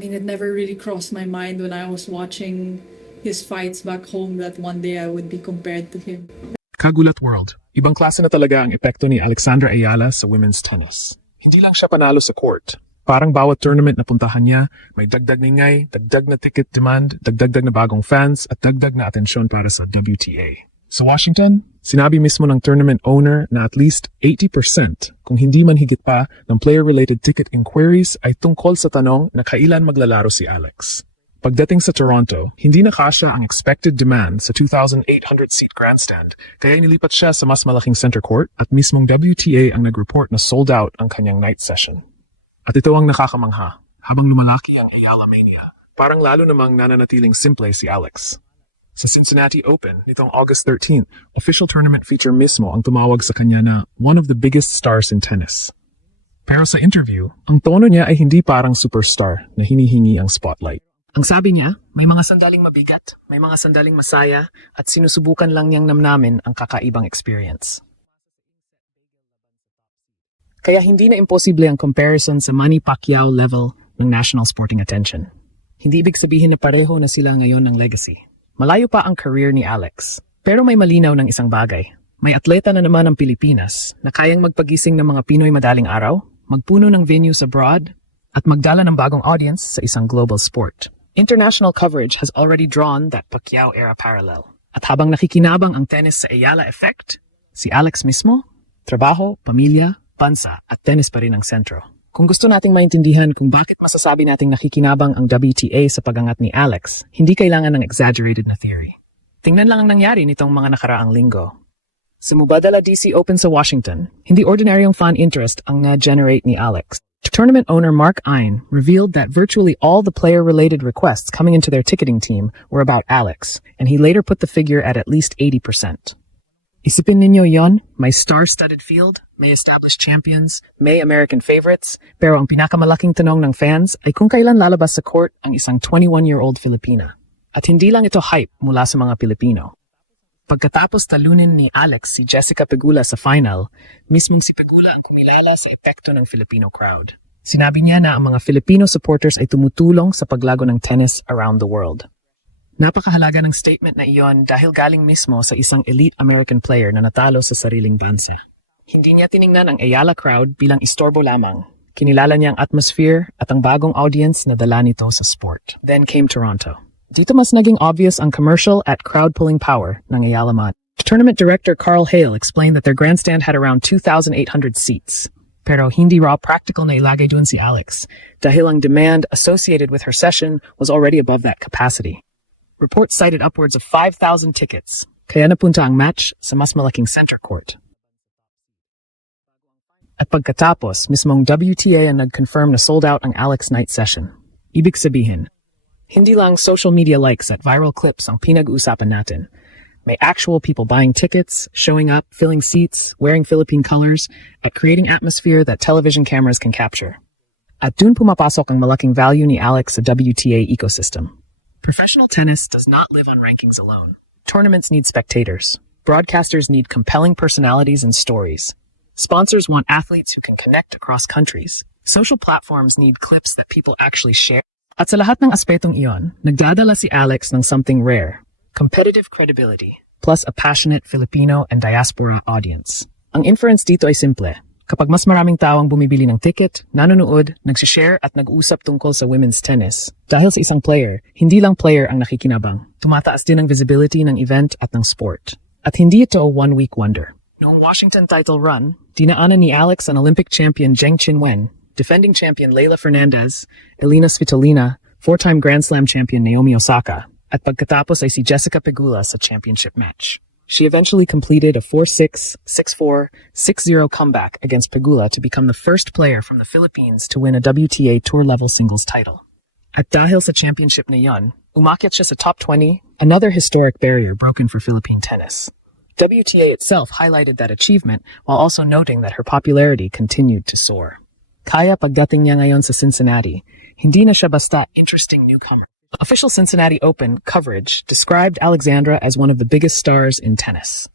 mean, it never really crossed my mind when I was watching his fights back home that one day I would be compared to him. Kagulat World. Ibang klase na talaga ang epekto ni Alexandra Ayala sa women's tennis. Hindi lang siya panalo sa court. Parang bawat tournament na puntahan niya, may dagdag na ingay, dagdag na ticket demand, dagdag na bagong fans, at dagdag na atensyon para sa WTA. Sa Washington, sinabi mismo ng tournament owner na at least 80%, kung hindi man higit pa, ng player-related ticket inquiries ay tungkol sa tanong na kailan maglalaro si Alex. Pagdating sa Toronto, hindi na kasya ang expected demand sa 2,800-seat grandstand, kaya nilipat siya sa mas malaking center court at mismong WTA ang nag-report na sold out ang kanyang night session. At ito ang nakakamangha, habang lumalaki ang Ayala Mania, parang lalo namang nananatiling simple si Alex. Sa Cincinnati Open nitong August 13, official tournament feature mismo ang tumawag sa kanya na one of the biggest stars in tennis. Pero sa interview, ang tono niya ay hindi parang superstar na hinihingi ang spotlight. Ang sabi niya, may mga sandaling mabigat, may mga sandaling masaya, at sinusubukan lang niyang namnamin ang kakaibang experience. Kaya hindi na imposible ang comparison sa Manny Pacquiao level ng national sporting attention. Hindi ibig sabihin na pareho na sila ngayon ng legacy. Malayo pa ang career ni Alex, pero may malinaw ng isang bagay. May atleta na naman ang Pilipinas na kayang magpagising ng mga Pinoy madaling araw, magpuno ng venues abroad, at magdala ng bagong audience sa isang global sport. International coverage has already drawn that Pacquiao-era parallel. At habang nakikinabang ang tennis sa Ayala effect, si Alex mismo, trabaho, pamilya, bansa at tennis pa rin ang sentro. Kung gusto nating maintindihan kung bakit masasabi nating nakikinabang ang WTA sa pagangat ni Alex, hindi kailangan ng exaggerated na theory. Tingnan lang ang nangyari nitong mga nakaraang linggo. Sa Mubadala DC Open sa Washington, hindi ordinaryong fan interest ang na-generate ni Alex. Tournament owner Mark Ein revealed that virtually all the player-related requests coming into their ticketing team were about Alex, and he later put the figure at least 80%. Isipin ninyo yon, may star-studded field, may established champions, may American favorites, pero ang pinakamalaking tanong ng fans ay kung kailan lalabas sa court ang isang 21-year-old Filipina. At hindi lang ito hype mula sa mga Pilipino. Pagkatapos talunin ni Alex si Jessica Pegula sa final, mismong si Pegula ang kumilala sa epekto ng Filipino crowd. Sinabi niya na ang mga Filipino supporters ay tumutulong sa paglago ng tennis around the world. Napakahalaga ng statement na iyon dahil galing mismo sa isang elite American player na natalo sa sariling bansa. Hindi niya tiningnan ang Ayala crowd bilang istorbo lamang. Kinilala niya ang atmosphere at ang bagong audience na dala nito sa sport. Then came Toronto. Dito mas naging obvious ang commercial at crowd-pulling power ng Ayala Mania. Tournament director Carl Hale explained that their grandstand had around 2,800 seats. Pero hindi raw practical na ilagay dun si Alex dahil ang demand associated with her session was already above that capacity. Reports cited upwards of 5,000 tickets, kaya napunta ang match sa mas malaking center court. At pagkatapos, mismong WTA ang nag-confirm na sold out ang Alex night session. Ibig sabihin, hindi lang social media likes at viral clips ang pinag-uusapan natin. May actual people buying tickets, showing up, filling seats, wearing Philippine colors, at creating atmosphere that television cameras can capture. At dun pumapasok ang malaking value ni Alex sa WTA ecosystem. Professional tennis does not live on rankings alone. Tournaments need spectators. Broadcasters need compelling personalities and stories. Sponsors want athletes who can connect across countries. Social platforms need clips that people actually share. At sa lahat ng aspetong iyon, nagdadala si Alex ng something rare, competitive credibility, plus a passionate Filipino and diaspora audience. Ang inference dito ay simple. Kapag mas maraming tao ang bumibili ng ticket, nanonood, nagsishare at nag-uusap tungkol sa women's tennis, dahil sa isang player, hindi lang player ang nakikinabang. Tumataas din ang visibility ng event at ng sport. At hindi ito a one-week wonder. Noong Washington title run, dinaanan ni Alex ang Olympic champion Zheng Qinwen, defending champion Leylah Fernandez, Elina Svitolina, four-time Grand Slam champion Naomi Osaka, at pagkatapos ay si Jessica Pegula sa championship match. She eventually completed a 4-6, 6-4, 6-0 comeback against Pegula to become the first player from the Philippines to win a WTA tour-level singles title. At dahil sa championship na yon, umakyat siya sa top 20, another historic barrier broken for Philippine tennis. WTA itself highlighted that achievement while also noting that her popularity continued to soar. Kaya pagdating niya ngayon sa Cincinnati, hindi na siya basta interesting newcomer. Official Cincinnati Open coverage described Alexandra as one of the biggest stars in tennis.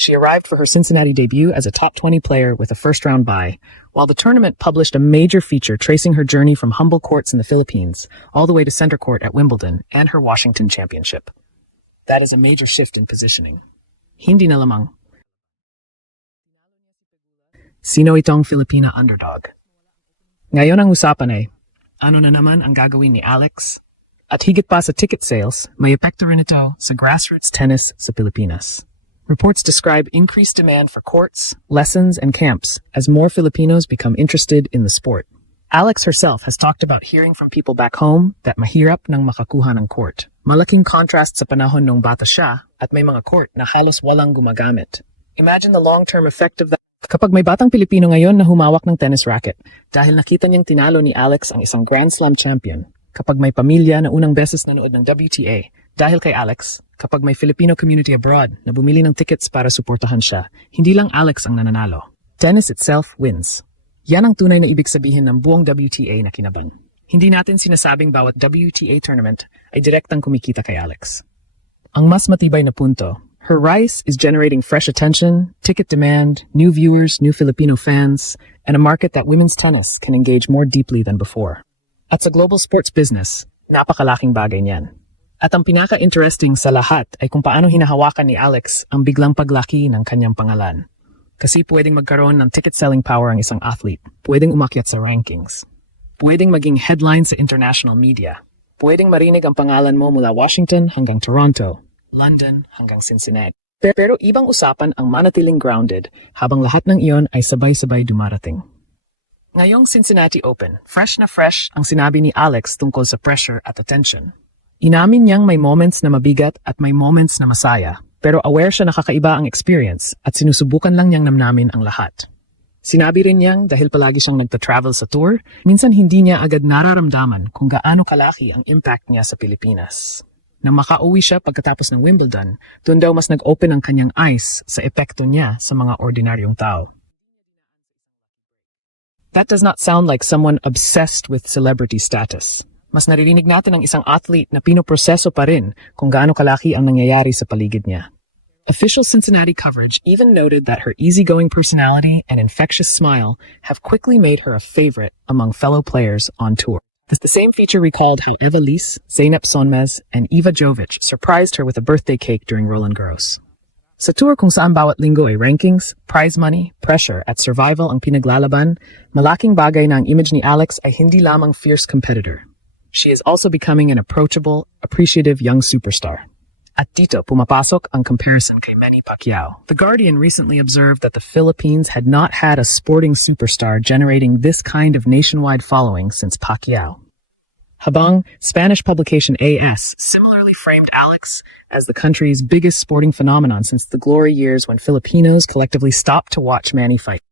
She arrived for her Cincinnati debut as a top 20 player with a first-round bye, while the tournament published a major feature tracing her journey from humble courts in the Philippines all the way to center court at Wimbledon and her Washington championship. That is a major shift in positioning. Hindi na lamang. Sino itong Filipina underdog? Ngayon ang usapan ay, ano na naman ang gagawin ni Alex? At higit pa sa ticket sales, may epekto rin ito sa grassroots tennis sa Pilipinas. Reports describe increased demand for courts, lessons, and camps as more Filipinos become interested in the sport. Alex herself has talked about hearing from people back home that mahirap nang makakuha ng court. Malaking contrast sa panahon nung bata siya at may mga court na halos walang gumagamit. Imagine the long-term effect of that. Kapag may batang Pilipino ngayon na humawak ng tennis racket dahil nakita niyang tinalo ni Alex ang isang Grand Slam champion, kapag may pamilya na unang beses nanood ng WTA dahil kay Alex, kapag may Filipino community abroad na bumili ng tickets para suportahan siya, hindi lang Alex ang nananalo. Tennis itself wins. Yan ang tunay na ibig sabihin ng buong WTA na kinaban. Hindi natin sinasabing bawat WTA tournament ay direktang kumikita kay Alex. Ang mas matibay na punto, her rise is generating fresh attention, ticket demand, new viewers, new Filipino fans, and a market that women's tennis can engage more deeply than before. At sa global sports business, napakalaking bagay niyan. At ang pinaka-interesting sa lahat ay kung paano hinahawakan ni Alex ang biglang paglaki ng kanyang pangalan. Kasi pwedeng magkaroon ng ticket selling power ang isang athlete, pwedeng umakyat sa rankings, pwedeng maging headline sa international media, pwedeng marinig ang pangalan mo mula Washington hanggang Toronto, London hanggang Cincinnati. Pero ibang usapan ang manatiling grounded habang lahat ng iyon ay sabay-sabay dumarating. Ngayong Cincinnati Open, fresh na fresh ang sinabi ni Alex tungkol sa pressure at attention. Inamin niyang may moments na mabigat at may moments na masaya, pero aware siya na kakaiba ang experience at sinusubukan lang niyang namnamin ang lahat. Sinabi rin niyang dahil palagi siyang nagta-travel sa tour, minsan hindi niya agad nararamdaman kung gaano kalaki ang impact niya sa Pilipinas. Nang makauwi siya pagkatapos ng Wimbledon, doon daw mas nag-open ang kanyang eyes sa epekto niya sa mga ordinaryong tao. That does not sound like someone obsessed with celebrity status. Mas naririnig natin ang isang athlete na pinoproseso pa rin kung gaano kalaki ang nangyayari sa paligid niya. Official Cincinnati coverage even noted that her easygoing personality and infectious smile have quickly made her a favorite among fellow players on tour. The same feature recalled how Eva Lise, Zeynep Sonmez, and Eva Jovic surprised her with a birthday cake during Roland Garros. Sa tour kung saan bawat linggo ay rankings, prize money, pressure at survival ang pinaglalaban, malaking bagay na ang image ni Alex ay hindi lamang fierce competitor. She is also becoming an approachable, appreciative young superstar. At dito pumapasok ang comparison kay Manny Pacquiao. The Guardian recently observed that the Philippines had not had a sporting superstar generating this kind of nationwide following since Pacquiao. Habang, Spanish publication AS similarly framed Alex as the country's biggest sporting phenomenon since the glory years when Filipinos collectively stopped to watch Manny fight.